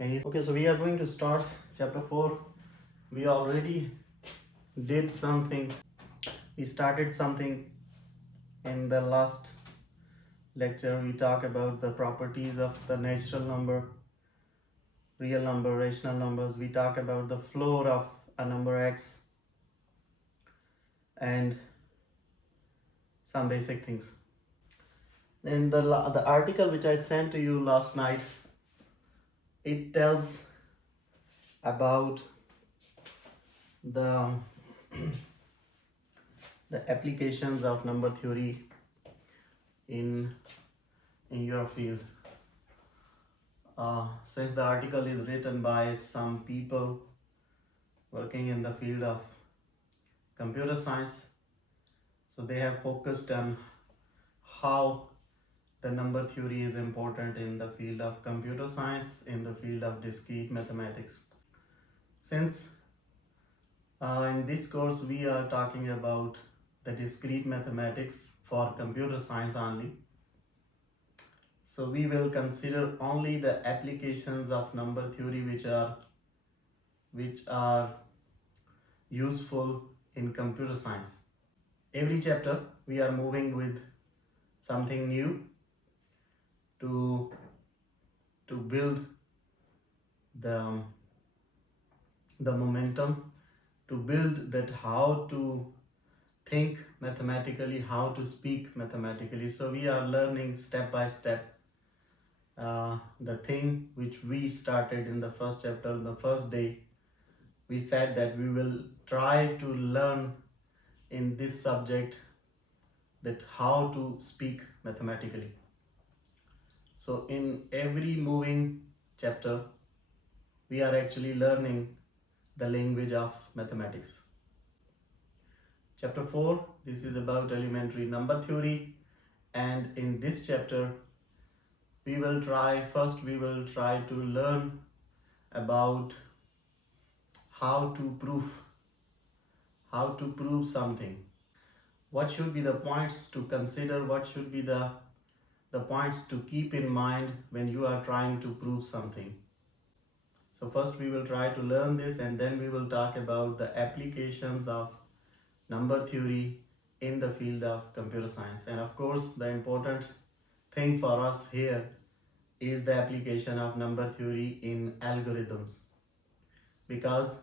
Okay, so we are going to start chapter 4. We already did something. We started something in the last lecture. We talked about the properties of the natural number, real number, rational numbers. We talked about the floor of a number x and some basic things. In the article which I sent to you last night, it tells about the the applications of number theory in your field. Since the article is written by some people working in the field of computer science, so they have focused on how the number theory is important in the field of computer science, in the field of discrete mathematics. Since in this course we are talking about the discrete mathematics for computer science only, so we will consider only the applications of number theory which are useful in computer science. Every chapter we are moving with something new to build the momentum, to build that how to think mathematically, how to speak mathematically. So we are learning step by step the thing which we started in the first chapter. The first day we said that we will try to learn in this subject that how to speak mathematically. So in every moving chapter we are actually learning the language of mathematics. Chapter 4, this is about elementary number theory, and in this chapter we will try to learn about how to prove something. What should be the points to consider, what should be the points to keep in mind when you are trying to prove something. So first we will try to learn this, and then we will talk about the applications of number theory in the field of computer science. And of course, the important thing for us here is the application of number theory in algorithms, because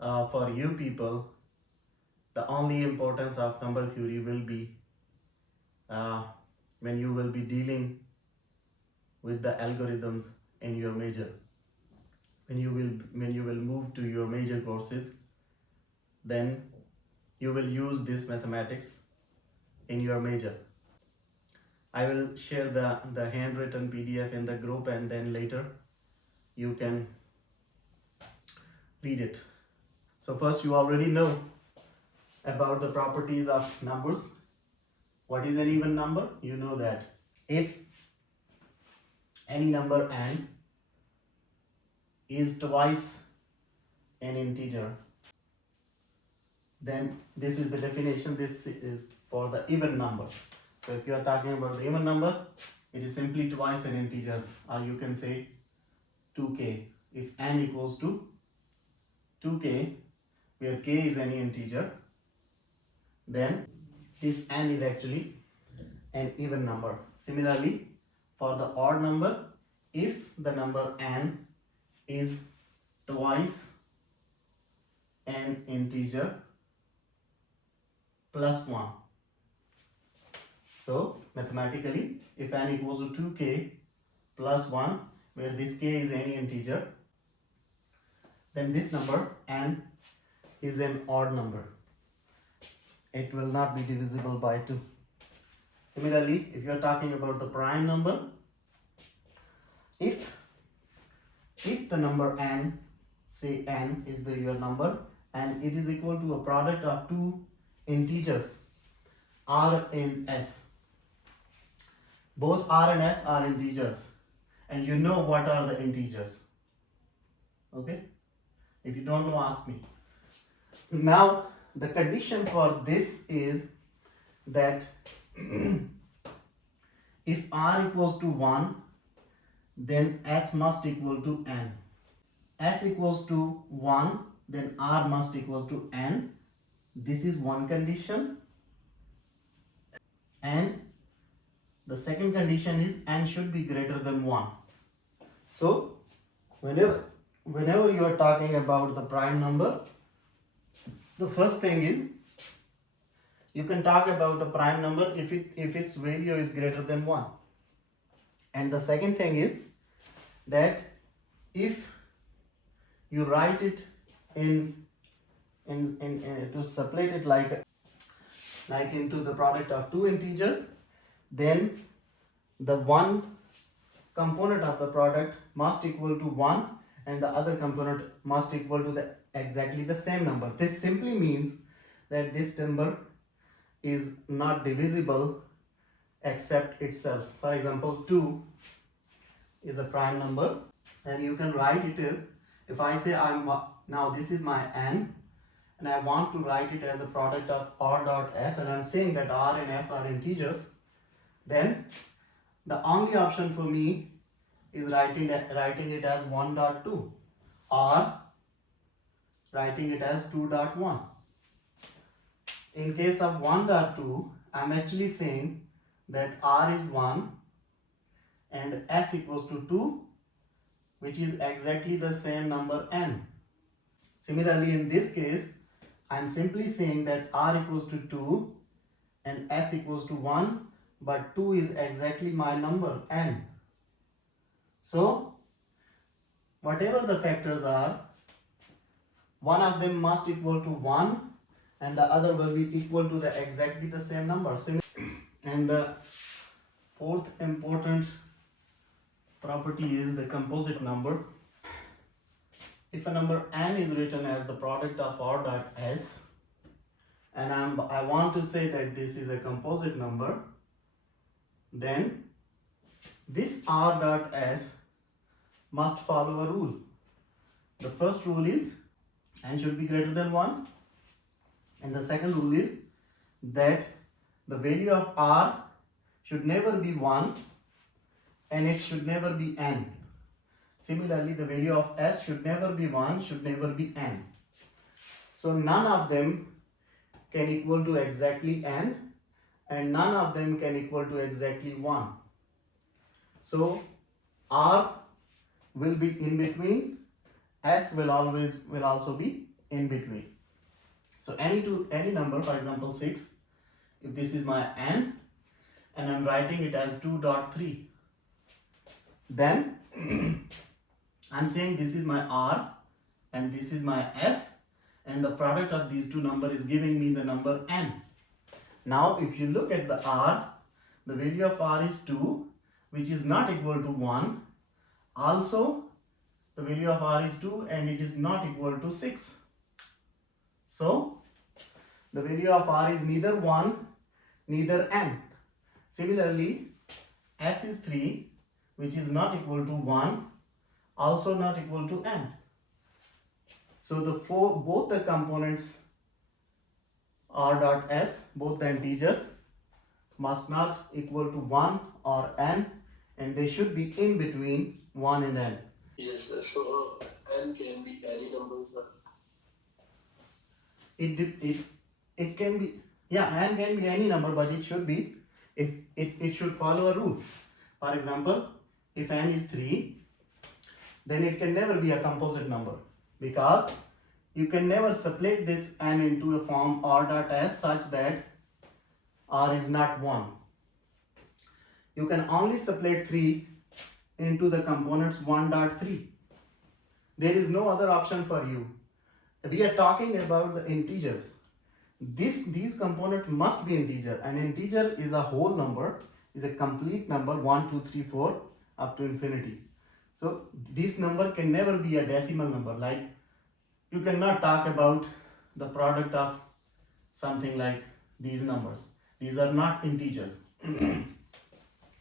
for you people, the only importance of number theory will be when you will be dealing with the algorithms in your major. When you will move to your major courses, then you will use this mathematics in your major. I will share the handwritten PDF in the group, and then later you can read it. So first, you already know about the properties of numbers. What is an even number? You know that if any number n is twice an integer, then this is the definition. This is for the even number. So if you are talking about the even number, it is simply twice an integer, or you can say 2k. If n equals to 2k, where k is any integer, then this n is actually an even number. Similarly, for the odd number, if the number n is twice an integer plus 1. So mathematically, if n equals to 2k plus 1, where this k is any integer, then this number n is an odd number. It will not be divisible by 2. Similarly, if you are talking about the prime number, if the number n, say n is the real number, and it is equal to a product of two integers r and s. Both r and s are integers, and you know what are the integers. Okay? If you don't know, ask me. Now, the condition for this is that if r equals to 1, then S must equal to N. S equals to 1, then R must equals to N. This is one condition. And the second condition is N should be greater than 1. So whenever you are talking about the prime number, the first thing is you can talk about a prime number if its value is greater than 1. And the second thing is that if you write it in to separate it like into the product of two integers, then the one component of the product must equal to 1 and the other component must equal to the exactly the same number. This simply means that this number is not divisible except itself. For example, 2 is a prime number, and you can write it as, if I say now this is my N and I want to write it as a product of R dot S, and I'm saying that R and S are integers, then the only option for me is writing it as 1.2 or writing it as 2.1. In case of 1.2, I'm actually saying that R is 1 and S equals to 2, which is exactly the same number N. Similarly, in this case, I'm simply saying that R equals to 2 and S equals to 1, but 2 is exactly my number N. So, whatever the factors are, one of them must equal to 1 and the other will be equal to the exactly the same number. And the fourth important property is the composite number. If a number N is written as the product of R dot S, and I want to say that this is a composite number, then this R dot S must follow a rule. The first rule is N should be greater than 1, and the second rule is that the value of R should never be 1 and it should never be N. Similarly, the value of S should never be 1, should never be N. So none of them can equal to exactly N and none of them can equal to exactly 1. So R will be in between, S will also be in between. So any number, for example 6, if this is my N and I'm writing it as 2.3, then I'm saying this is my R and this is my S, and the product of these two numbers is giving me the number N. Now if you look at the R, the value of R is 2, which is not equal to 1. Also the value of R is 2 and it is not equal to 6. So the value of R is neither 1 neither N. Similarly, S is 3, which is not equal to 1, also not equal to N. So both the components R dot S, both the integers, must not equal to 1 or N, and they should be in between 1 and N. Yes, sir. So N can be any number, sir. It can be, yeah, N can be any number, but it should be, if it should follow a rule. For example, if N is 3, then it can never be a composite number, because you can never split this N into a form R dot S such that R is not 1. You can only split 3 into the components 1.3. There is no other option for you. We are talking about the integers. These components must be integer. An integer is a whole number, is a complete number 1, 2, 3, 4 up to infinity. So this number can never be a decimal number. Like you cannot talk about the product of something like these numbers. These are not integers.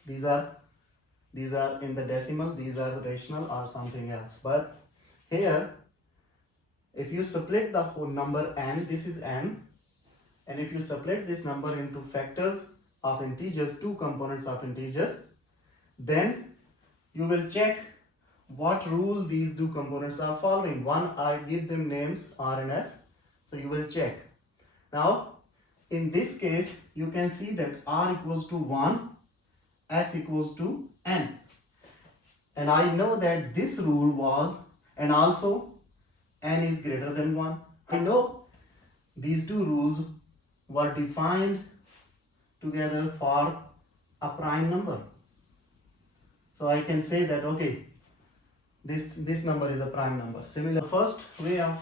These are in the decimal, these are rational or something else. But here, if you split the whole number N, this is N, and if you split this number into factors of integers, two components of integers, then you will check what rule these two components are following. One, I give them names R and S, so you will check. Now in this case you can see that R equals to 1, S equals to N, and I know that this rule was, and also N is greater than 1. I know these two rules were defined together for a prime number, so I can say that okay, this number is a prime number. Similar, first way of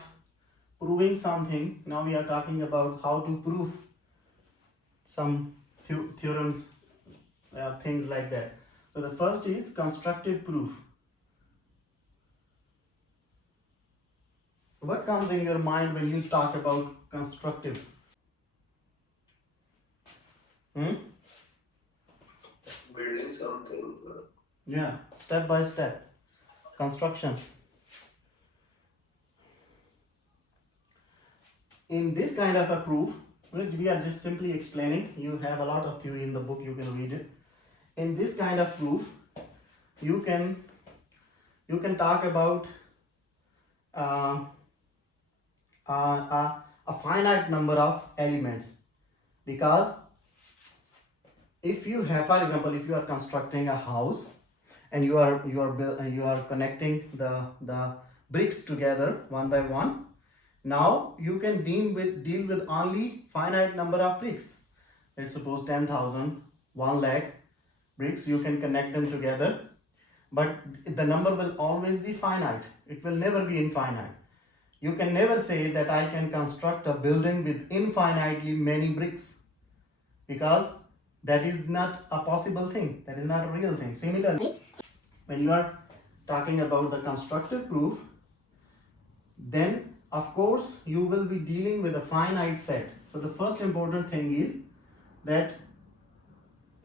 proving something. Now we are talking about how to prove some theorems, things like that. So the first is constructive proof. What comes in your mind when you talk about constructive? Building something. Yeah, step by step construction. In this kind of a proof, which we are just simply explaining, you have a lot of theory in the book, you can read it. In this kind of proof, you can talk about a finite number of elements, because if you have, for example, if you are constructing a house and you are connecting the bricks together one by one, now you can deal with only finite number of bricks. Let's suppose 10,000, 1 lakh bricks, you can connect them together, but the number will always be finite. It will never be infinite. You can never say that I can construct a building with infinitely many bricks, because that is not a possible thing. That is not a real thing. Similarly, when you are talking about the constructive proof, then of course you will be dealing with a finite set. So the first important thing is that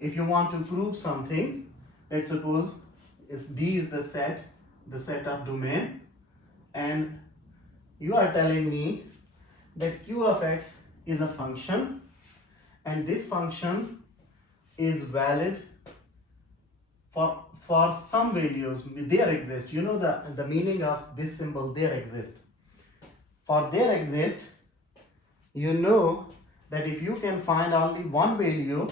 if you want to prove something, let's suppose if D is the set of domain, and you are telling me that Q of X is a function, and this function is valid for some values. There exist, you know the meaning of this symbol, there exist. For there exist, you know that if you can find only one value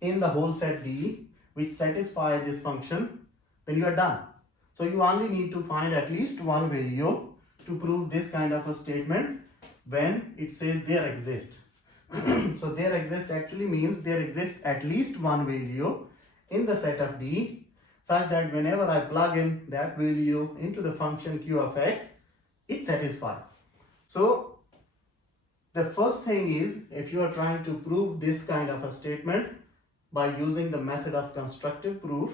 in the whole set D which satisfy this function, then you are done. So you only need to find at least one value to prove this kind of a statement when it says there exist. So there exist actually means there exists at least one value in the set of D, such that whenever I plug in that value into the function Q of X, it satisfies. So the first thing is, if you are trying to prove this kind of a statement by using the method of constructive proof,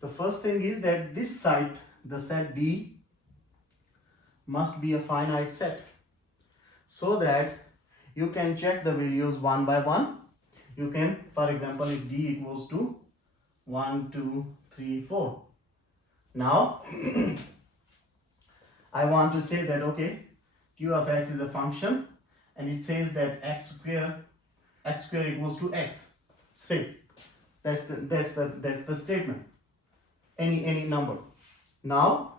the first thing is that this set, the set D, must be a finite set, so that you can check the values one by one. You can, for example, if D equals to 1, 2, 3, 4. Now, I want to say that, okay, Q of X is a function, and it says that x square equals to x. Say, that's the statement. Any number. Now,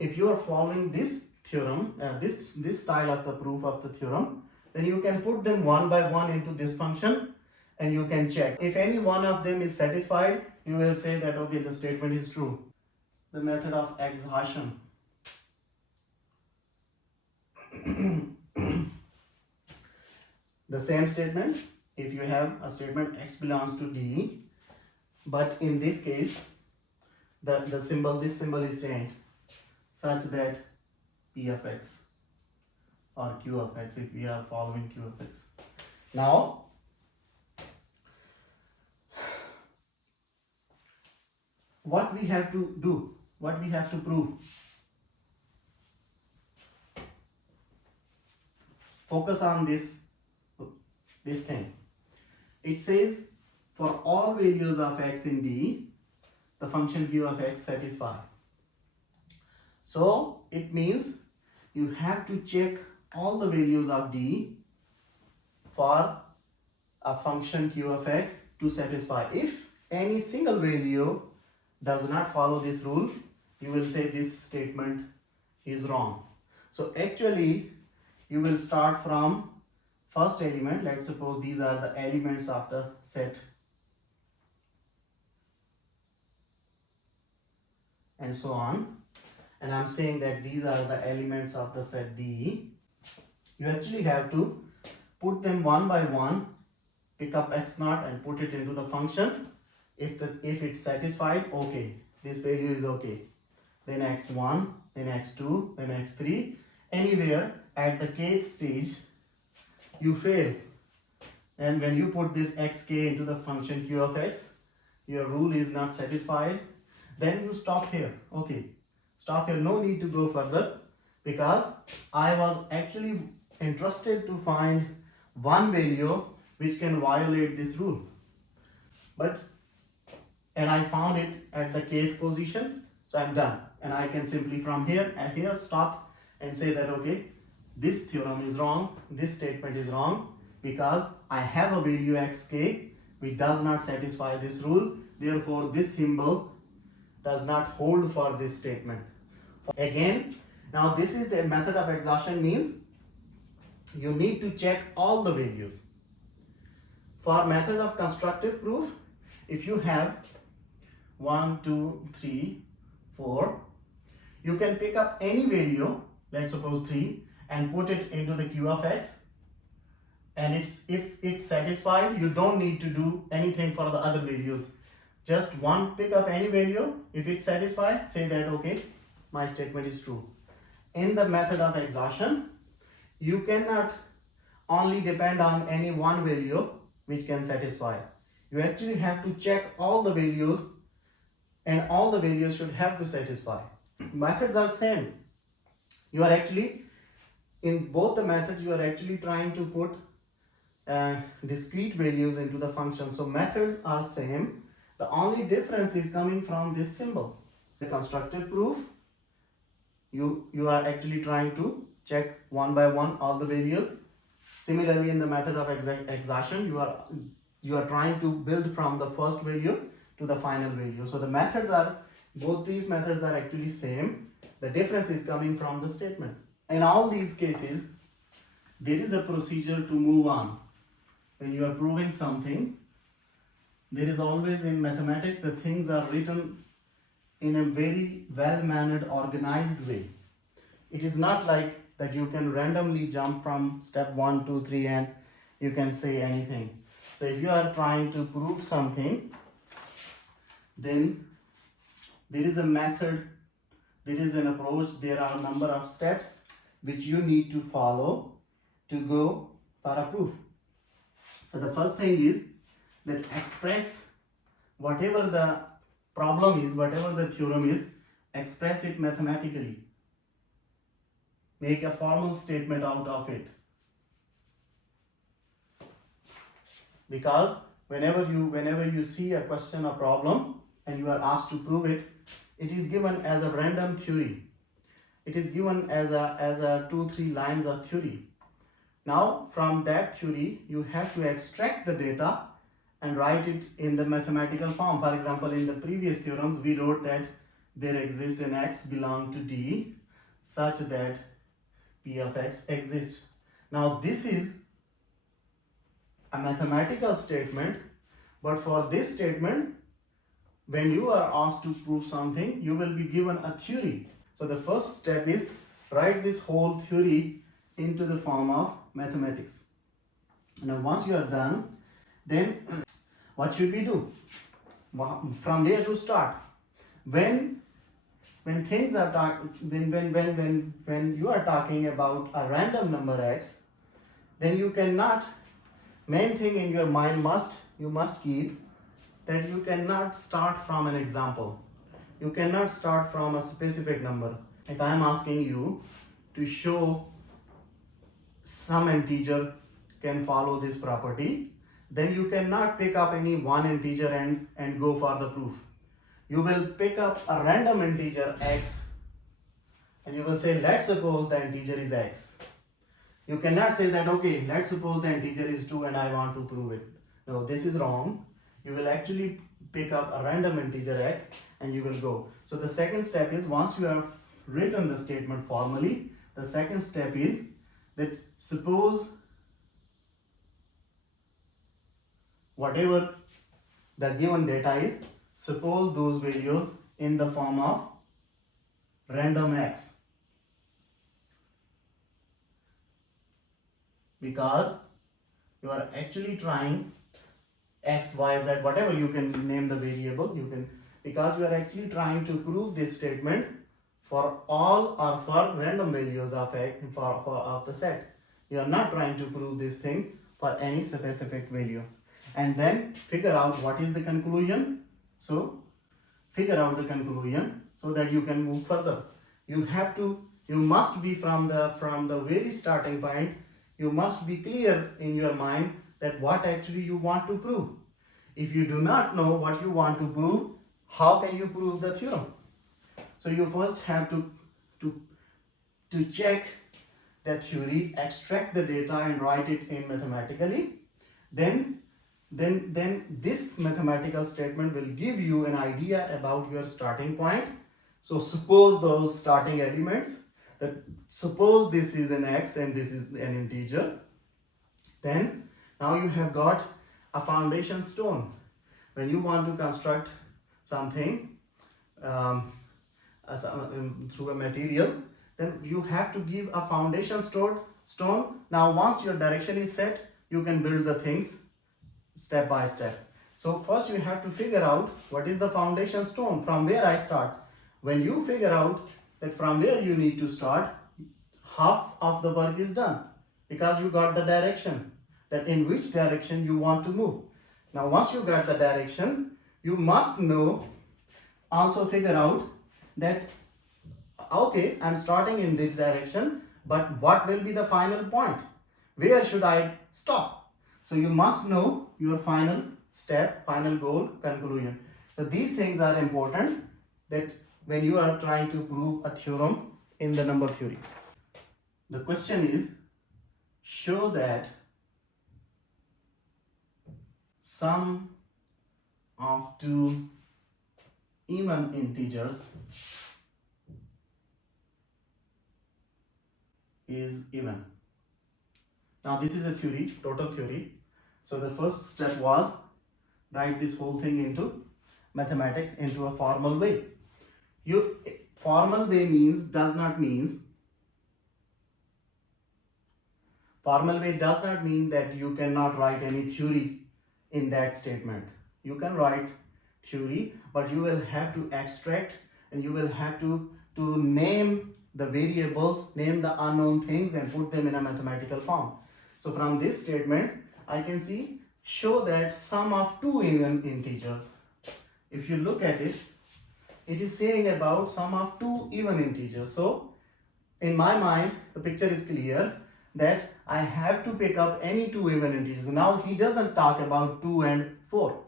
if you are following this theorem, this style of the proof of the theorem, then you can put them one by one into this function, and you can check. If any one of them is satisfied, you will say that okay, the statement is true. The method of exhaustion. The same statement, if you have a statement x belongs to D, but in this case this symbol is changed such that P of X or Q of X, if we are following Q of X. Now what we have to do, what we have to prove, focus on this thing. It says for all values of x in D, the function Q of X satisfy. So it means you have to check all the values of D for a function Q of X to satisfy. If any single value does not follow this rule, you will say this statement is wrong. So actually you will start from first element. Let's suppose these are the elements of the set and so on, and I'm saying that these are the elements of the set D. You actually have to put them one by one, pick up x naught and put it into the function. If it's satisfied, okay, this value is okay. Then x1, then x2, then x3. Anywhere at the kth stage you fail, and when you put this xk into the function q of x, your rule is not satisfied, then you stop here. Okay, stop here, no need to go further, because I was actually interested to find one value which can violate this rule, and I found it at the kth position, so I'm done, and I can simply from here and here stop and say that okay, this theorem is wrong, this statement is wrong, because I have a value xk which does not satisfy this rule, therefore this symbol does not hold for this statement. Again, now this is the method of exhaustion, means you need to check all the values. For method of constructive proof, if you have 1, 2, 3, 4, you can pick up any value, let's suppose 3, and put it into the q of x, and if it's satisfied, you don't need to do anything for the other values. Just pick up any value, if it's satisfied, say that okay, my statement is true. In the method of exhaustion, you cannot only depend on any one value which can satisfy. You actually have to check all the values, and all the values should have to satisfy. Methods are same. You are actually, in both the methods, you are actually trying to put discrete values into the function. So methods are same. The only difference is coming from this symbol. The constructive proof, you are actually trying to check one by one all the values. Similarly, in the method of exhaustion, you are trying to build from the first value to the final value. So the methods are, both these methods are actually same. The difference is coming from the statement. In all these cases, there is a procedure to move on. When you are proving something, there is always, in mathematics, the things are written in a very well-mannered, organized way. It is not like that you can randomly jump from step 1, 2, 3 and you can say anything. So if you are trying to prove something, then there is a method, there is an approach, there are a number of steps which you need to follow to go for a proof. So the first thing is that express whatever the problem is, whatever the theorem is, express it mathematically. Make a formal statement out of it. Because whenever you see a question or problem and you are asked to prove it, it is given as a random theory. It is given as a 2-3 lines of theory. Now from that theory you have to extract the data and write it in the mathematical form. For example, in the previous theorems we wrote that there exists an x belong to D such that P of x exists. Now this is a mathematical statement, but for this statement, when you are asked to prove something, you will be given a theory. So the first step is write this whole theory into the form of mathematics. Now once you are done, then what should we do? From where to start? When things are when you are talking about a random number x, then you cannot, main thing in your mind you must keep that you cannot start from an example. You cannot start from a specific number. If I am asking you to show some integer can follow this property, then you cannot pick up any one integer and go for the proof. You will pick up a random integer x and you will say, let's suppose the integer is x. You cannot say that, okay, let's suppose the integer is 2 and I want to prove it. No, this is wrong. You will actually pick up a random integer x and you will go. So the second step is, once you have written the statement formally, the second step is that suppose whatever the given data is, suppose those values in the form of random x, because you are actually trying x, y, z, whatever you can name the variable, you can, because you are actually trying to prove this statement for all or for random values of x of the set. You are not trying to prove this thing for any specific value. And then figure out what is the conclusion. So figure out the conclusion so that you can move further. You must be from the very starting point, you must be clear in your mind that what actually you want to prove. If you do not know what you want to prove, how can you prove the theorem? So you first have to check the theory, extract the data and write it in mathematically. Then this mathematical statement will give you an idea about your starting point. So suppose those starting elements, that suppose this is an x and this is an integer, then now you have got a foundation stone. When you want to construct something through a material, then you have to give a foundation stone. Now once your direction is set, you can build the things step by step. So first you have to figure out what is the foundation stone, from where I start. When you figure out that from where you need to start, half of the work is done, because you got the direction, that in which direction you want to move. Now once you got the direction, you must know, also figure out that okay, I'm starting in this direction, but what will be the final point? Where should I stop? So you must know your final step, final goal, conclusion. So these things are important, that when you are trying to prove a theorem in the number theory. The question is, show that sum of two even integers is even. Now this is a theory, total theory. So the first step was write this whole thing into mathematics into a formal way. Formal way does not mean that you cannot write any theory in that statement. You can write theory, but you will have to extract and you will have to name the variables, name the unknown things and put them in a mathematical form. So from this statement, I can see, show that sum of two even integers. If you look at it, it is saying about sum of two even integers. So in my mind, the picture is clear that I have to pick up any two even integers. Now he doesn't talk about 2 and 4.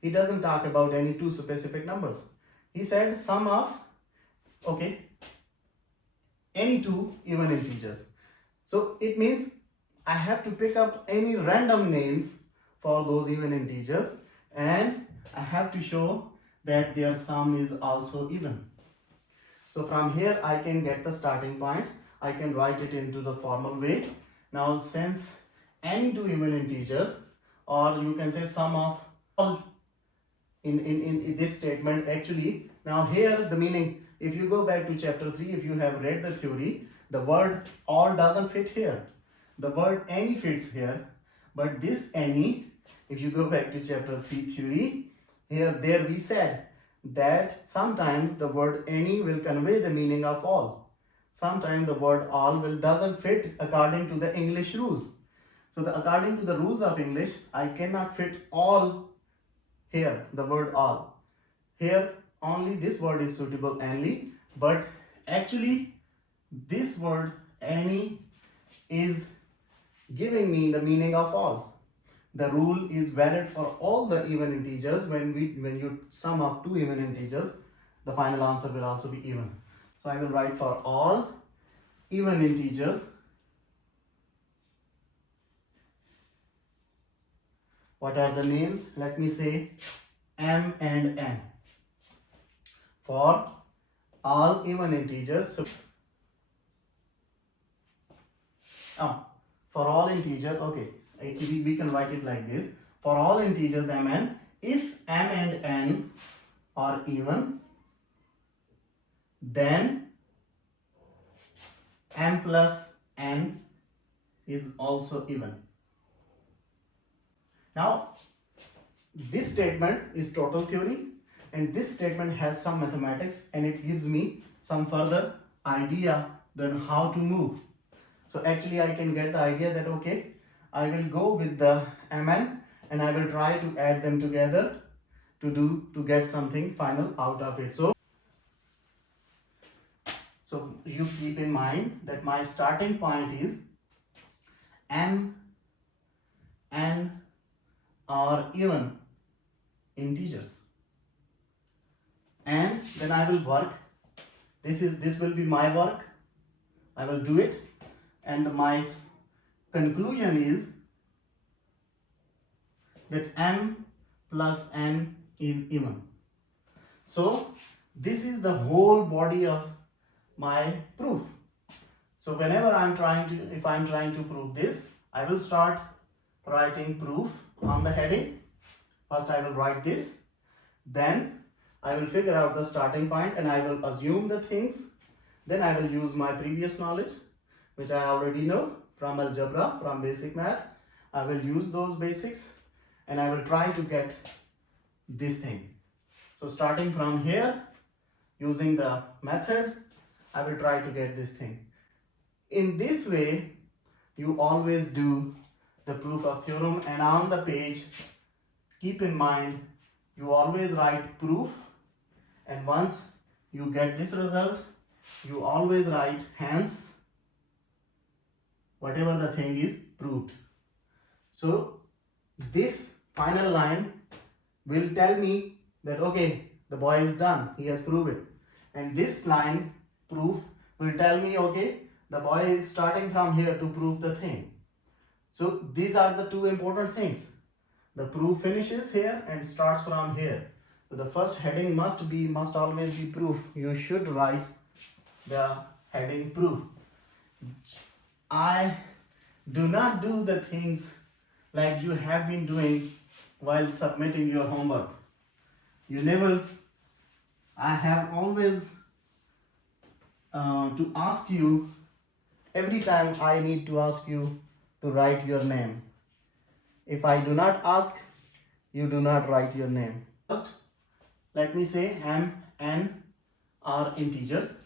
He doesn't talk about any two specific numbers. He said sum of, okay, any two even integers. So it means I have to pick up any random names for those even integers, and I have to show that their sum is also even. So from here I can get the starting point. I can write it into the formal way. Now since any two even integers, or you can say sum of all in this statement, actually now here the meaning, if you go back to chapter 3, if you have read the theory, the word all doesn't fit here. The word any fits here, but this any, if you go back to chapter 3 theory, there we said that sometimes the word any will convey the meaning of all. Sometimes the word all doesn't fit according to the English rules. So according to the rules of English, I cannot fit all here, the word all. Here only this word is suitable, any, but actually this word any is giving me the meaning of all. The rule is valid for all the even integers. When you sum up two even integers, the final answer will also be even. So I will write for all even integers, what are the names? Let me say m and n. For all even integers, so for all integers, okay, we can write it like this. For all integers mn, if m and n are even, then m plus n is also even. Now, this statement is total theory, and this statement has some mathematics, and it gives me some further idea then how to move. So actually I can get the idea that okay, I will go with the mn and I will try to add them together to get something final out of it. So you keep in mind that my starting point is m, n are even integers, and then I will work. This will be my work. I will do it, and my conclusion is that m plus n is even. So this is the whole body of my proof. So whenever if I'm trying to prove this, I will start writing proof on the heading. First I will write this, then I will figure out the starting point and I will assume the things. Then I will use my previous knowledge, which I already know from algebra, from basic math. I will use those basics and I will try to get this thing. So starting from here, using the method, I will try to get this thing. In this way, you always do the proof of theorem, and on the page, keep in mind, you always write proof, and once you get this result, you always write hence whatever the thing is proved. So this final line will tell me that okay, the boy is done, he has proved it. And this line, proof, will tell me okay, the boy is starting from here to prove the thing. So these are the two important things. The proof finishes here and starts from here. So the first heading must always be proof. You should write the heading proof. I do not do the things like you have been doing while submitting your homework. I have always to ask you, every time I need to ask you to write your name. If I do not ask, you do not write your name. First, let me say m, n are integers,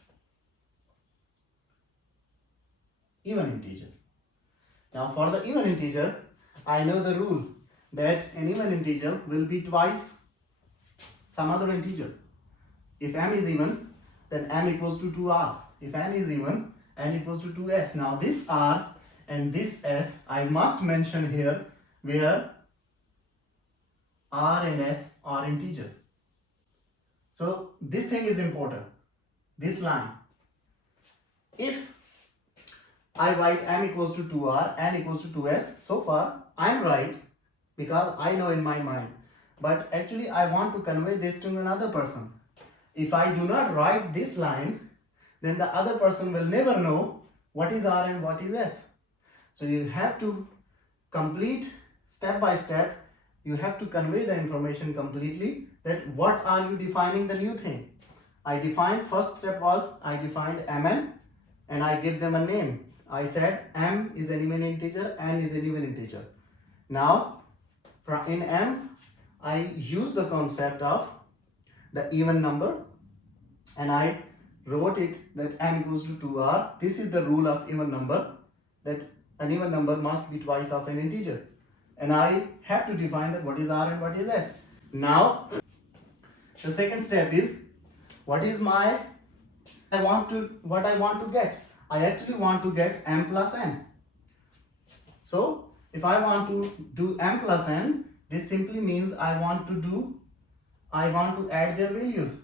even integers. Now for the even integer, I know the rule that an even integer will be twice some other integer. If m is even, then m equals to 2r. If n is even, n equals to 2s. Now this r and this s I must mention here where r and s are integers. So this thing is important, this line. If I write m equals to 2r, n equals to 2s, so far I am right because I know in my mind. But actually I want to convey this to another person. If I do not write this line, then the other person will never know what is r and what is s. So you have to complete step by step, you have to convey the information completely, that what are you defining the new thing. I defined, first step was I defined mn and I give them a name. I said m is an even integer, n is an even integer. Now in m I use the concept of the even number and I wrote it that m equals to 2r. This is the rule of even number, that an even number must be twice of an integer. And I have to define that what is r and what is s. Now the second step is what I want to get. I actually want to get m plus n. So if I want to do m plus n, this simply means I want to add their values,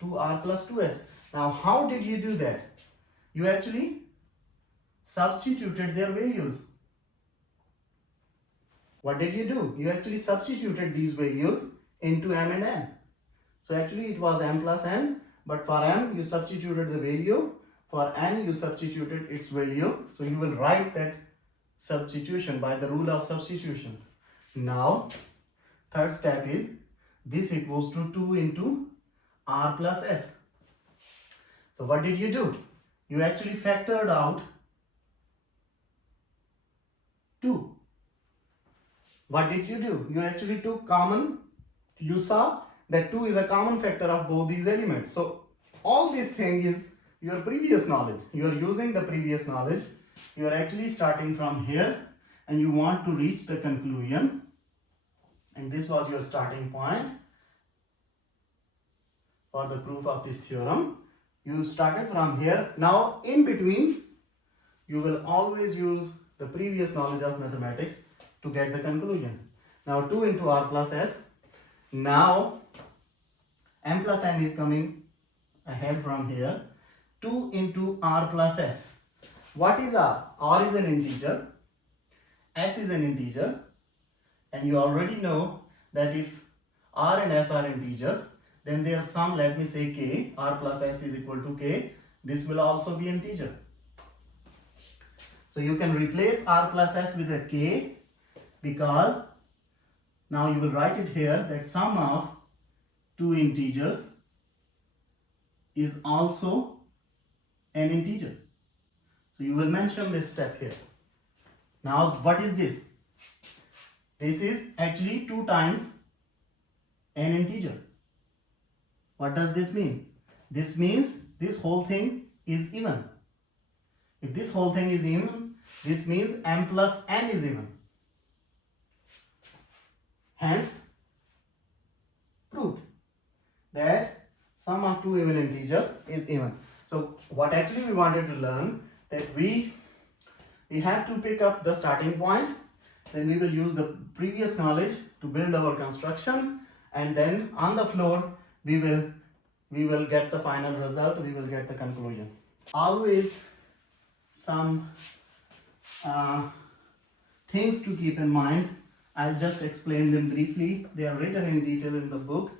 2r plus 2s. Now how did you do that? You actually substituted their values. what did you do? You actually substituted these values into m and n. So actually it was m plus n, but for m you substituted the value, for n you substituted its value. So you will write that substitution by the rule of substitution. Now third step is this equals to 2 into r plus s. So what did you do? You actually factored out 2. What did you do? You actually took common, you saw that 2 is a common factor of both these elements. So all this thing is your previous knowledge. You are using the previous knowledge. You are actually starting from here and you want to reach the conclusion. And this was your starting point for the proof of this theorem. You started from here. Now in between, you will always use the previous knowledge of mathematics to get the conclusion. Now 2 into r plus s. Now m plus n is coming ahead from here. 2 into r plus s. What is r? R is an integer, s is an integer, and you already know that if r and s are integers, then their sum, let me say k, r plus s is equal to k. This will also be integer. So you can replace r plus s with a k, because now you will write it here that sum of two integers is also an integer. So you will mention this step here. Now what is this? This is actually 2 times an integer. What does this mean? This means this whole thing is even. If this whole thing is even, this means m plus n is even. Hence, proved that sum of two even integers is even. So what actually we wanted to learn, that we have to pick up the starting point, then we will use the previous knowledge to build our construction, and then on the floor we will get the final result, we will get the conclusion. Always some things to keep in mind. I'll just explain them briefly. They are written in detail in the book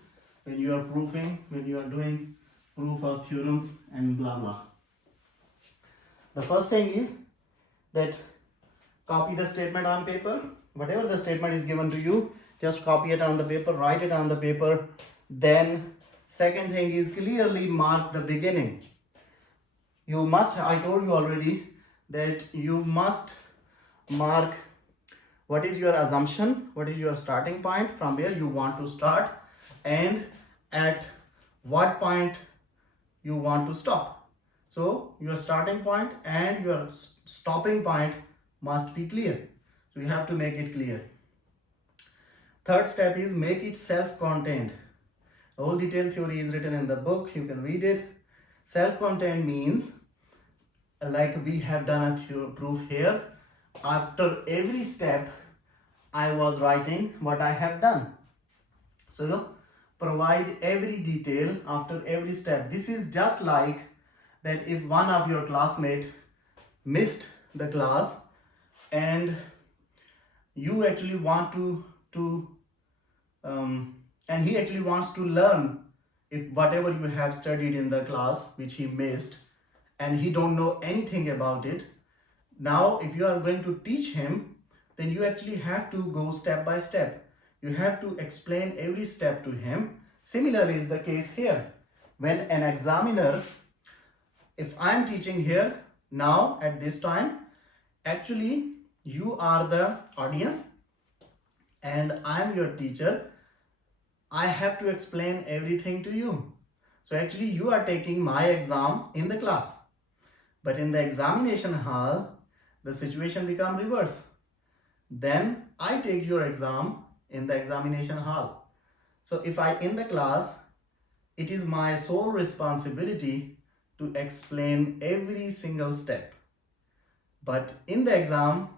when you are proofing, when you are doing proof of theorems and blah blah. The first thing is that copy the statement on paper. Whatever the statement is given to you, just copy it on the paper, write it on the paper. Then second thing is clearly mark the beginning. You must, I told you already that you must mark what is your assumption, what is your starting point, from where you want to start, and at what point you want to stop. So your starting point and your stopping point must be clear. So you have to make it clear. Third step is make it self-contained. The whole detailed theory is written in the book. You can read it. Self-contained means, like we have done a proof here, after every step I was writing what I have done. So provide every detail after every step. This is just like that if one of your classmates missed the class and you actually want and he actually wants to learn if whatever you have studied in the class which he missed, and he don't know anything about it. Now if you are going to teach him, then you actually have to go step by step. You have to explain every step to him. Similarly is the case here. When an examiner, if I am teaching here now at this time, actually you are the audience and I am your teacher. I have to explain everything to you. So actually you are taking my exam in the class. But in the examination hall, the situation becomes reverse. Then I take your exam in the examination hall. So if I in the class, it is my sole responsibility to explain every single step. But in the exam,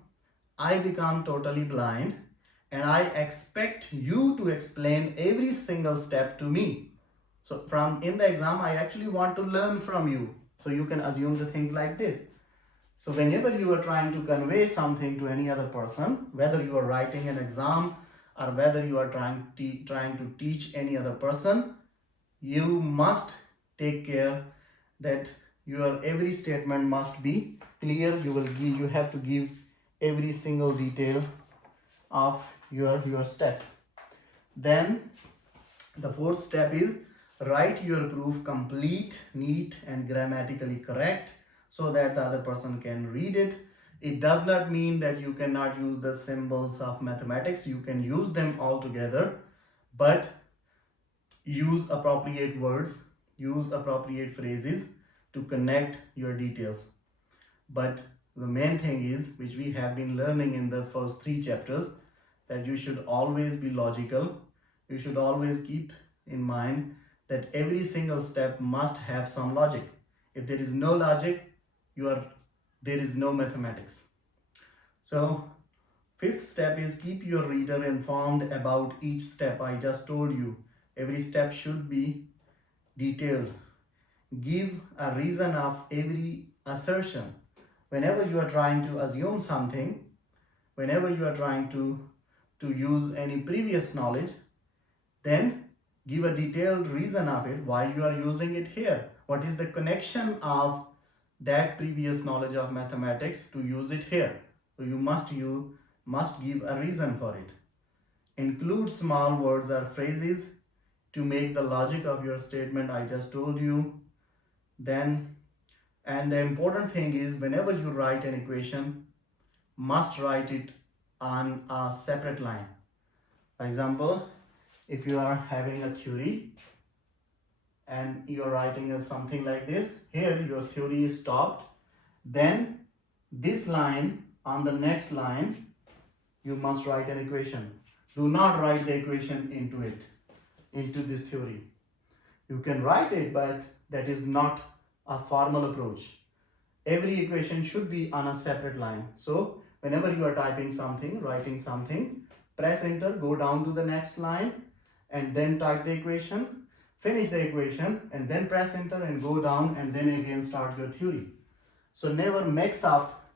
I become totally blind and I expect you to explain every single step to me. So from in the exam, I actually want to learn from you. So you can assume the things like this. So whenever you are trying to convey something to any other person, whether you are writing an exam or whether you are trying to teach any other person, you must take care that your every statement must be clear. You have to give every single detail of your steps. Then the fourth step is write your proof complete, neat and grammatically correct so that the other person can read it. It does not mean that you cannot use the symbols of mathematics. You can use them all together, but use appropriate words, use appropriate phrases to connect your details. But the main thing is, which we have been learning in the first 3 chapters, that you should always be logical. You should always keep in mind that every single step must have some logic. If there is no logic, there is no mathematics. So fifth step is keep your reader informed about each step. I just told you every step should be detailed. Give a reason of every assertion. Whenever you are trying to assume something, whenever you are trying to use any previous knowledge, then give a detailed reason of it, why you are using it here. What is the connection of that previous knowledge of mathematics to use it here? So you must give a reason for it. Include small words or phrases to make the logic of your statement I just told you. Then, and the important thing is, whenever you write an equation, must write it on a separate line. For example, if you are having a theory and you are writing something like this, here your theory is stopped, then this line, on the next line, you must write an equation. Do not write the equation into this theory. You can write it, but that is not a formal approach. Every equation should be on a separate line. So whenever you are typing something, writing something, press enter, go down to the next line and then type the equation, finish the equation and then press enter and go down and then again start your theory. So never mix up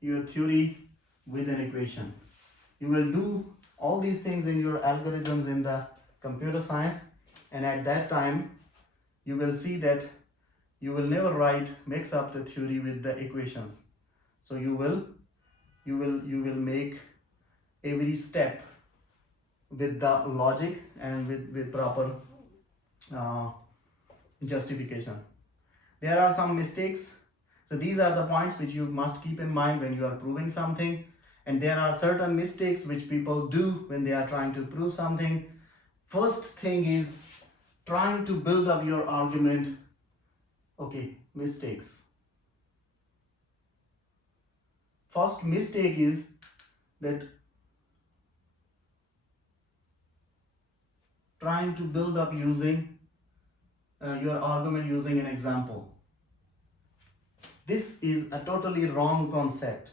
your theory with an equation. You will do all these things in your algorithms in the computer science, and at that time you will see that you will never mix up the theory with the equations. So you will make every step with the logic and with proper justification. There are some mistakes. So these are the points which you must keep in mind when you are proving something. And there are certain mistakes which people do when they are trying to prove something. First thing is trying to build up your argument. Okay, mistakes. First mistake is that trying to build up using your argument using an example. This is a totally wrong concept,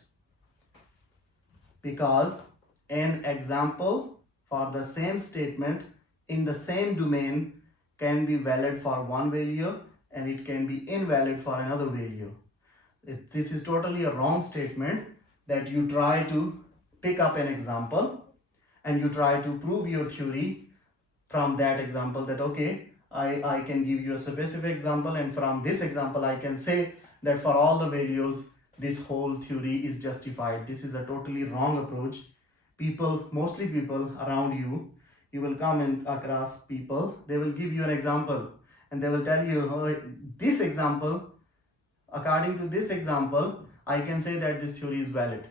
because an example for the same statement in the same domain can be valid for one value and it can be invalid for another value. This is totally a wrong statement, that you try to pick up an example and you try to prove your theory from that example, that okay, I can give you a specific example and from this example I can say that for all the values this whole theory is justified. This is a totally wrong approach. Mostly people around you will come in across people, they will give you an example and they will tell you, oh, this example, according to this example, I can say that this theory is valid.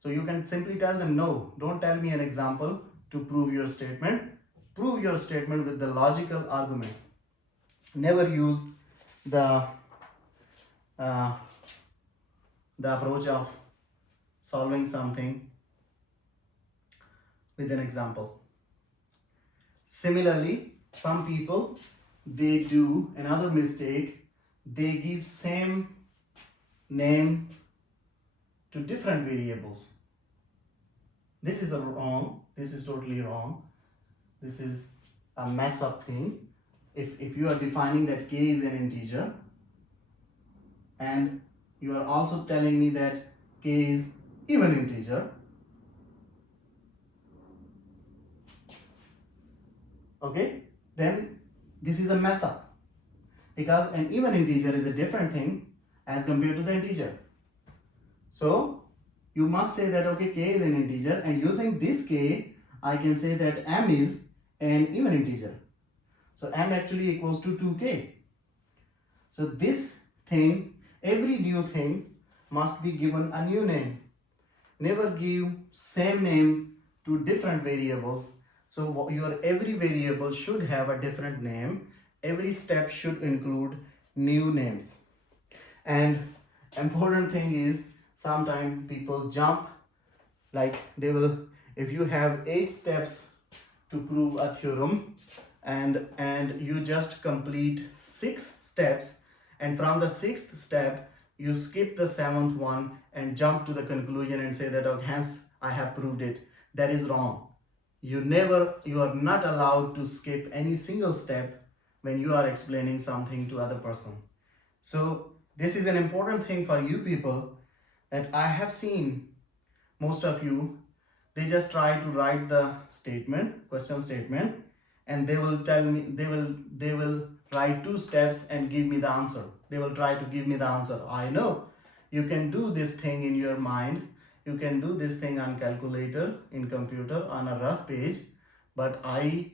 So you can simply tell them, no, don't tell me an example to prove your statement. Prove your statement with the logical argument. Never use the approach of solving something with an example. Similarly, some people, they do another mistake. They give same name to different variables. This is wrong. This is totally wrong. This is a mess up thing. If you are defining that k is an integer and you are also telling me that k is even integer. Okay, then this is a mess up, because an even integer is a different thing as compared to the integer. So you must say that okay, k is an integer, and using this k I can say that m is an even integer. So m actually equals to 2k. So this thing, every new thing must be given a new name. Never give same name to different variables. So your every variable should have a different name. Every step should include new names. And important thing is, sometimes people jump, like they will, if you have 8 steps to prove a theorem, and you just complete 6 steps, and from the 6th step you skip the 7th one and jump to the conclusion and say that oh, hence I have proved it. That is wrong. You are not allowed to skip any single step when you are explaining something to other person. So this is an important thing for you people, that I have seen most of you, they just try to write the statement, question statement, and they will tell me, they will write 2 steps and give me the answer. They will try to give me the answer. I know you can do this thing in your mind, you can do this thing on calculator, in computer, on a rough page, but I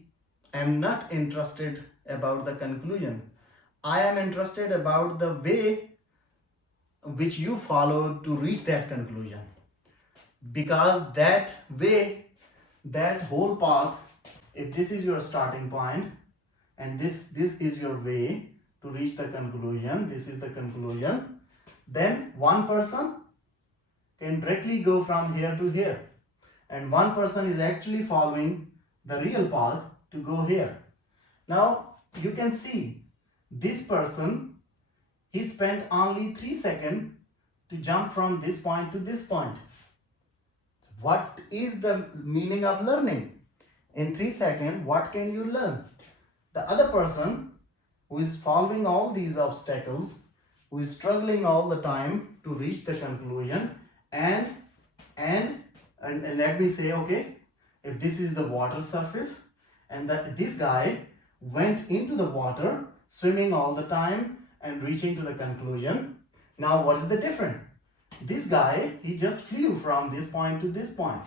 am not interested about the conclusion. I am interested about the way which you followed to reach that conclusion, because that way, that whole path, if this is your starting point and this is your way to reach the conclusion, this is the conclusion, then one person can directly go from here to here, and one person is actually following the real path to go here. Now you can see this person, he spent only 3 seconds to jump from this point to this point. What is the meaning of learning? In 3 seconds, what can you learn? The other person who is following all these obstacles, who is struggling all the time to reach the conclusion, and let me say, okay, if this is the water surface, and that this guy went into the water, swimming all the time and reaching to the conclusion. Now what is the difference? This guy, he just flew from this point to this point,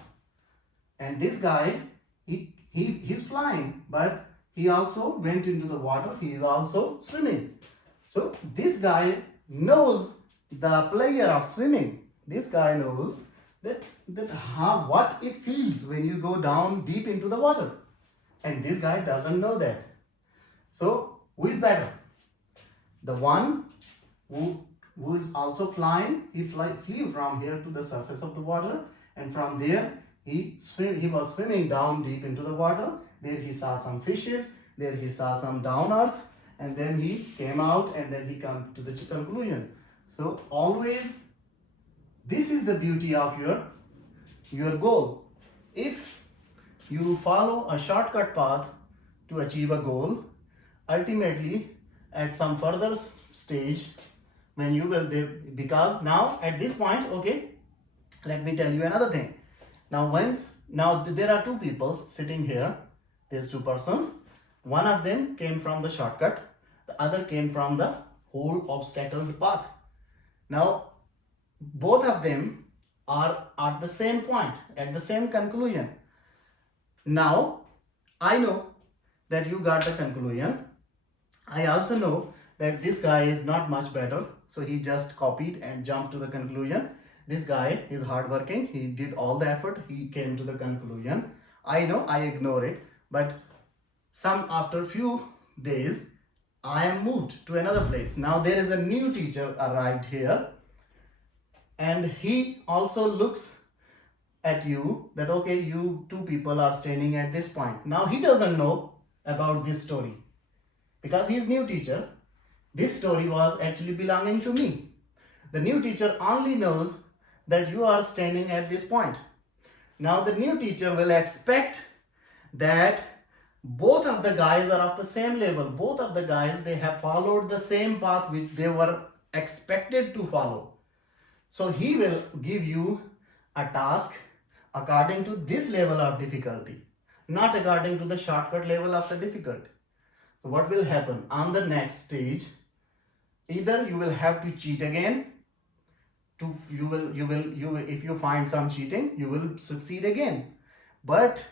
and this guy, he's flying, but he also went into the water, he is also swimming. So this guy knows the pleasure of swimming. This guy knows that what it feels when you go down deep into the water, and this guy doesn't know that. So who is better? The one who is also flying, he flew from here to the surface of the water, and from there he was swimming down deep into the water. There he saw some fishes, there he saw some down earth, and then he came out, and then he came to the conclusion. So always, this is the beauty of your goal. If you follow a shortcut path to achieve a goal, ultimately at some further stage, when you will there, because now at this point, okay, let me tell you another thing. Now there are 2 people sitting here. There's 2 persons. One of them came from the shortcut, the other came from the whole obstacled path. Now both of them are at the same point, at the same conclusion. Now I know that you got the conclusion. I also know that this guy is not much better, so he just copied and jumped to the conclusion. This guy is hardworking, he did all the effort, he came to the conclusion. I know, I ignore it, but after few days, I am moved to another place. Now there is a new teacher arrived here, and he also looks at you that okay, you 2 people are standing at this point. Now he doesn't know about this story, because he is new teacher. This story was actually belonging to me. The new teacher only knows that you are standing at this point. Now the new teacher will expect that both of the guys are of the same level. Both of the guys, they have followed the same path which they were expected to follow. So he will give you a task according to this level of difficulty, not according to the shortcut level of the difficulty. So what will happen on the next stage? Either you will have to cheat again, if you find some cheating, you will succeed again. But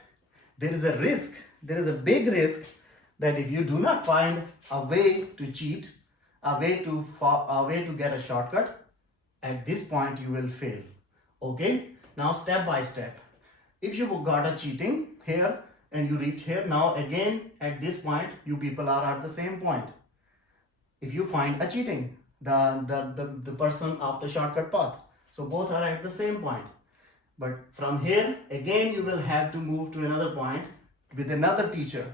there is a risk, there is a big risk that if you do not find a way to cheat, a way to get a shortcut, at this point you will fail. Okay, now step by step. If you got a cheating here and you reach here, now again at this point you people are at the same point. If you find a cheating, the person of the shortcut path, so both are at the same point. But from here again you will have to move to another point with another teacher.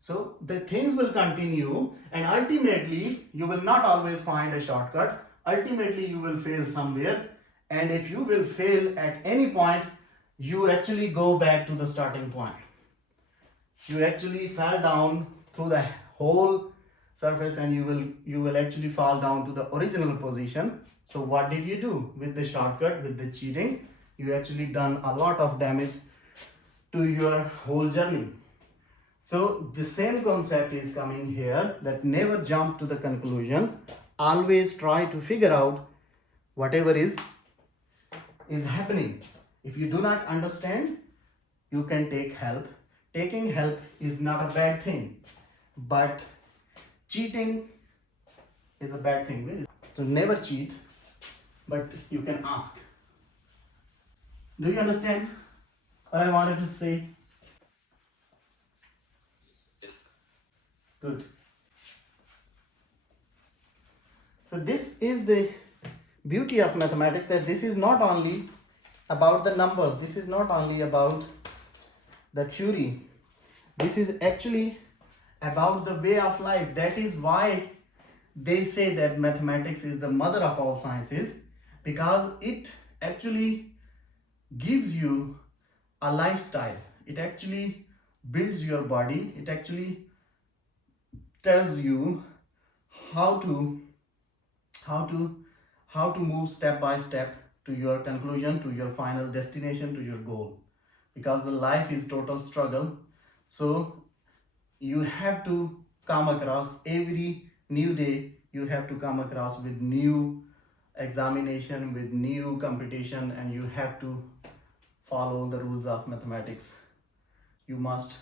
So the things will continue, and ultimately you will not always find a shortcut. Ultimately you will fail somewhere, and if you will fail at any point, you actually go back to the starting point. You actually fell down through the whole surface, and you will actually fall down to the original position. So what did you do with the shortcut, with the cheating? You actually done a lot of damage to your whole journey. So the same concept is coming here, that never jump to the conclusion. Always try to figure out whatever is happening. If you do not understand, you can take help. Taking help is not a bad thing, but cheating is a bad thing. So never cheat, but you can ask. Do you understand what I wanted to say? Yes. Good. So this is the beauty of mathematics, that this is not only about the numbers, this is not only about the theory, this is actually about the way of life. That is why they say that mathematics is the mother of all sciences, because it actually gives you a lifestyle. It actually builds your body. It actually tells you how to move step by step to your conclusion, to your final destination, to your goal. Because the life is total struggle, so you have to come across every new day, you have to come across with new examination, with new competition, and you have to follow the rules of mathematics. You must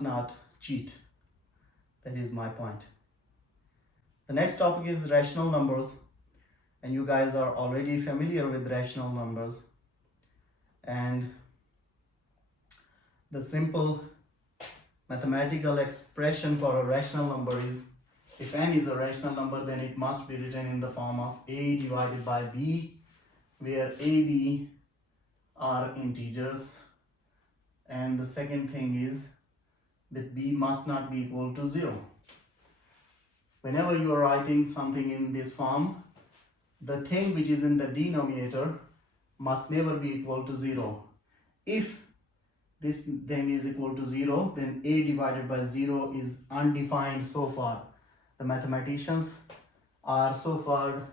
not cheat. That is my point. The next topic is rational numbers, and you guys are already familiar with rational numbers. And the simple mathematical expression for a rational number is, if n is a rational number, then it must be written in the form of a divided by b, where a, b are integers. And the second thing is that b must not be equal to 0. Whenever you are writing something in this form, the thing which is in the denominator must never be equal to 0. If this thing is equal to 0, then a divided by 0 is undefined so far. The mathematicians are so far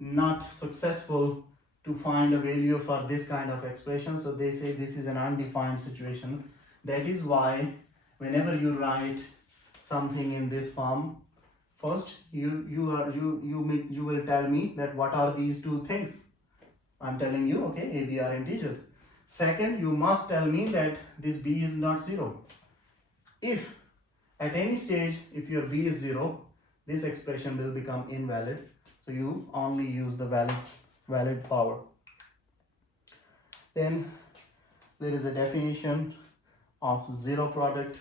not successful to find a value for this kind of expression, so they say this is an undefined situation. That is why whenever you write something in this form, first you will tell me that what are these two things. I'm telling you, okay, a, b are integers. Second, you must tell me that this b is not 0. If at any stage, if your b is 0, this expression will become invalid. So you only use the valid power. Then there is a definition of zero product,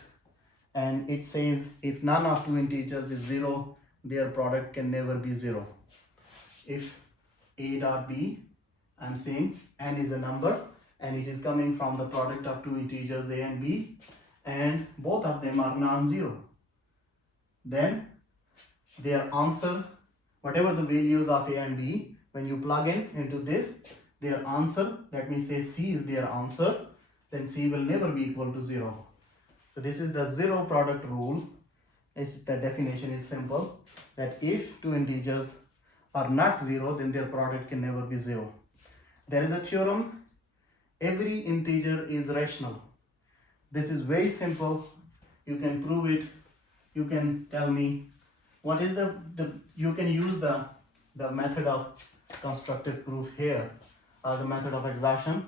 and it says if none of two integers is 0, their product can never be 0. If a dot b, I'm saying n is a number and it is coming from the product of two integers a and b, and both of them are non-zero, then their answer, whatever the values of a and b, when you plug in into this, their answer, let me say c is their answer, then c will never be equal to 0. So this is the zero product rule. The definition is simple, that if two integers are not 0, then their product can never be 0. There is a theorem, every integer is rational. This is very simple. You can prove it. You can tell me what is you can use the method of constructed proof here, or the method of exhaustion.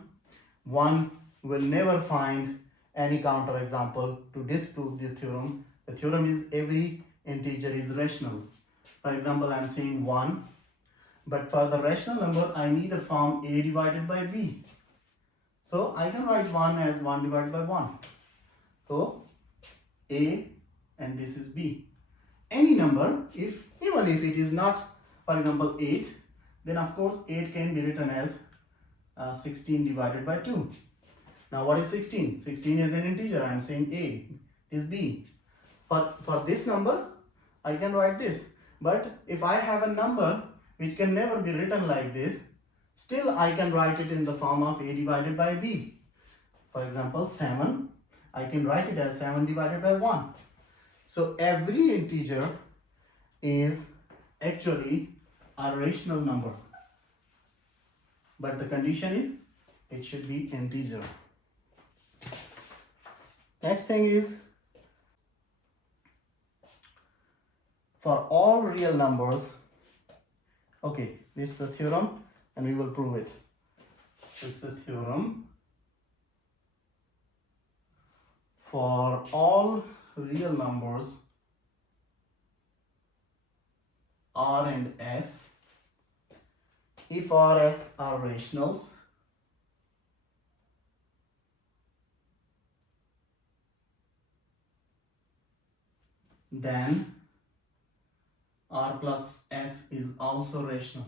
One will never find any counterexample to disprove the theorem. The theorem is every integer is rational. For example, I am saying 1, but for the rational number I need a form a divided by b. So I can write 1 as 1 divided by 1. So a and this is b. Any number, even if it is not, for example, 8, then of course 8 can be written as 16 divided by 2. Now what is 16? 16 is an integer. I am saying a is b. For this number, I can write this. But if I have a number which can never be written like this, still I can write it in the form of a divided by b. For example, 7, I can write it as 7 divided by 1. So every integer is actually a rational number. But the condition is it should be integer. Next thing is, for all real numbers, okay, this is the theorem and we will prove it. This is the theorem. For all real numbers R and S, if R, S are rationals, then R plus S is also rational.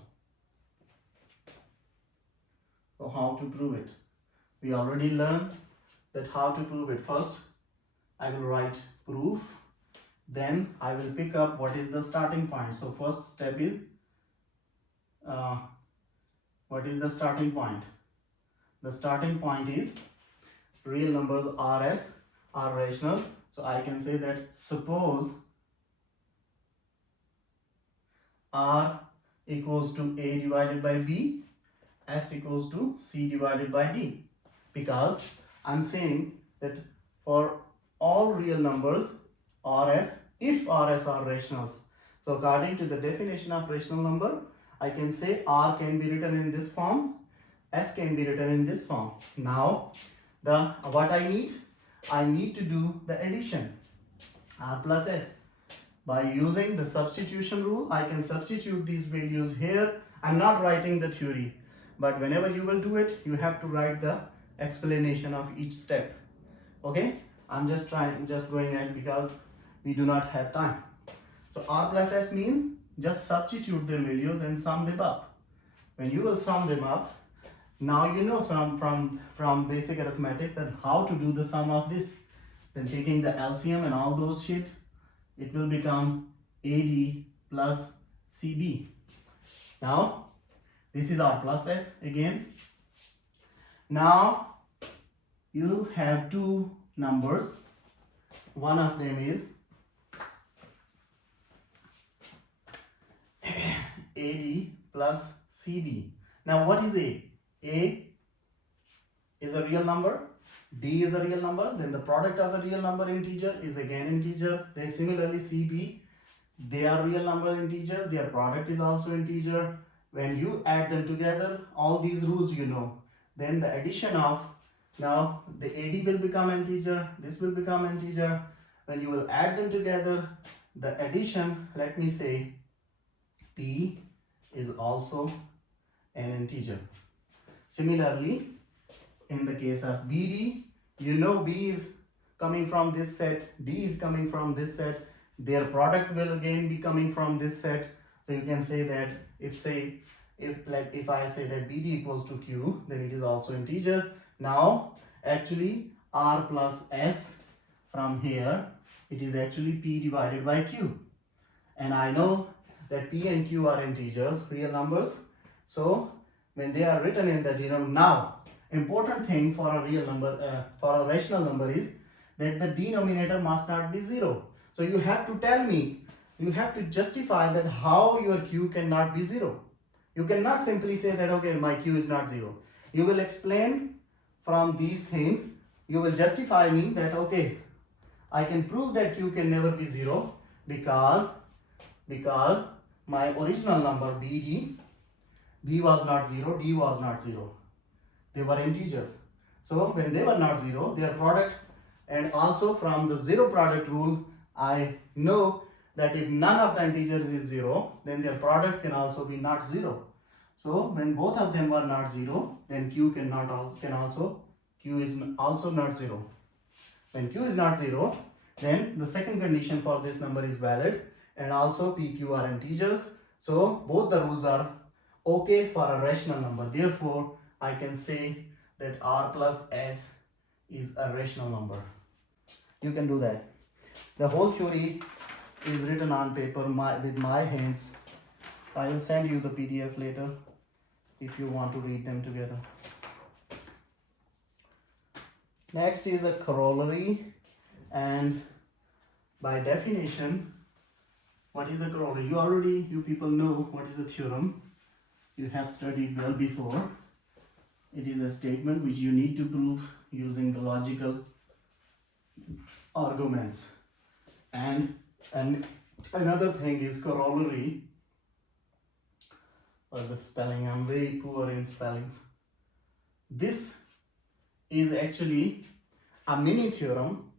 So how to prove it? We already learned that how to prove it. First, I will write proof, then I will pick up what is the starting point. So first step is, what is the starting point? The starting point is real numbers Rs are rational. So I can say that suppose R equals to A divided by B, S equals to C divided by D, because I'm saying that for all real numbers Rs, if Rs are rationals. So according to the definition of rational number, I can say R can be written in this form, S can be written in this form. Now what I need to do the addition, R plus S. By using the substitution rule, I can substitute these values here. I'm not writing the theory, but whenever you will do it, you have to write the explanation of each step. Okay, I'm just going ahead because we do not have time. So R plus S means just substitute their values and sum them up. When you will sum them up, now you know from basic arithmetic that how to do the sum of this. Then taking the LCM and all those shit, it will become AD plus CB. Now this is R plus S again. Now you have two numbers. One of them is AD plus CB. Now what is A? A is a real number, D is a real number, then the product of a real number integer is again integer. Then similarly CB, they are real number integers, their product is also integer. When you add them together, all these rules you know, then the addition of, now the AD will become integer, this will become integer. When you will add them together, the addition, let me say P is also an integer. Similarly, in the case of BD, you know B is coming from this set, D is coming from this set, their product will again be coming from this set. So you can say that if I say that BD equals to Q, then it is also integer. Now actually R plus S from here, it is actually P divided by Q. And I know that P and Q are integers, real numbers. So when they are written in the denominator, now important thing for a real number, for a rational number is that the denominator must not be 0. So you have to tell me you have to justify that how your q cannot be 0. You cannot simply say that okay, my q is not 0. You will explain from these things, you will justify me that okay, I can prove that q can never be 0 because my original number b was not 0, d was not 0. They were integers. So when they were not 0, their product, and also from the zero product rule, I know that if none of the integers is 0, then their product can also be not 0. So when both of them were not 0, then q is also not 0. When q is not 0, then the second condition for this number is valid, and also p, q are integers. So both the rules are okay for a rational number. Therefore, I can say that r plus s is a rational number. You can do that. The whole theory is written on paper with my hands. I will send you the PDF later if you want to read them together. Next is a corollary, and by definition, what is a corollary? You people know what is a theorem. You have studied well before. It is a statement which you need to prove using the logical arguments. And another thing is corollary, or the spelling, I'm very poor in spellings. This is actually a mini theorem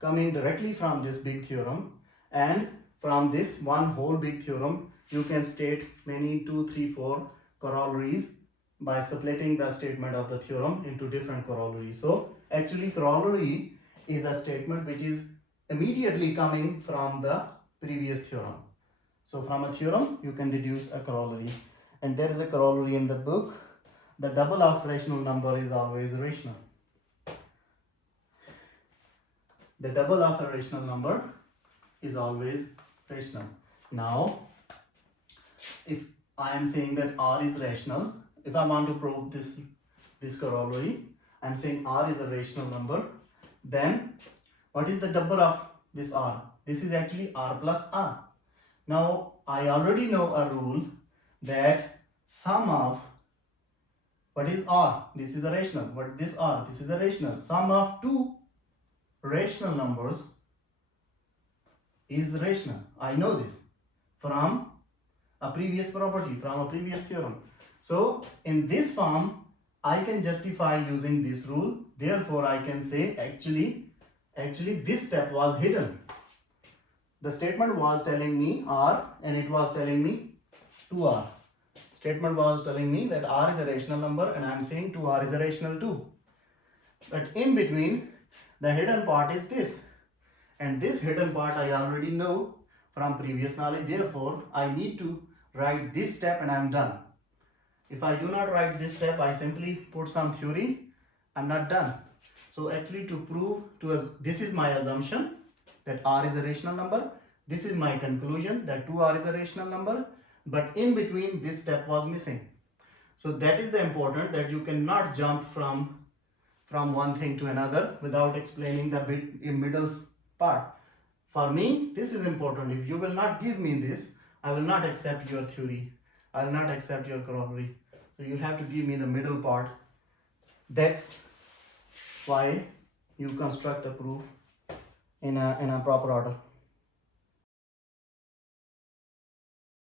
coming directly from this big theorem, and from this one whole big theorem you can state many 2, 3, 4 corollaries by splitting the statement of the theorem into different corollaries. So actually corollary is a statement which is immediately coming from the previous theorem. So from a theorem you can deduce a corollary, and there is a corollary in the book: the double of rational number is always rational. The double of a rational number is always rational. Now, if I am saying that r is rational, if I want to prove this corollary, I am saying r is a rational number, then what is the double of this r? This is actually r plus r. Now, I already know a rule that sum of, what is r? This is a rational. What this r? This is a rational. Sum of two rational numbers is rational. I know this from a previous property, from a previous theorem. So in this form, I can justify using this rule. Therefore, I can say actually this step was hidden. The statement was telling me r, and it was telling me 2r. Statement was telling me that r is a rational number, and I am saying 2r is a rational too. But in between, the hidden part is this, and this hidden part I already know from previous knowledge. Therefore, I need to write this step and I am done. If I do not write this step, I simply put some theory, I'm not done. So actually, to prove to us, this is my assumption that r is a rational number. This is my conclusion that 2r is a rational number. But in between, this step was missing. So that is the important, that you cannot jump from one thing to another without explaining the middle part. For me, this is important. If you will not give me this, I will not accept your theory. I will not accept your corollary. So you have to give me the middle part. That's why you construct a proof in a proper order.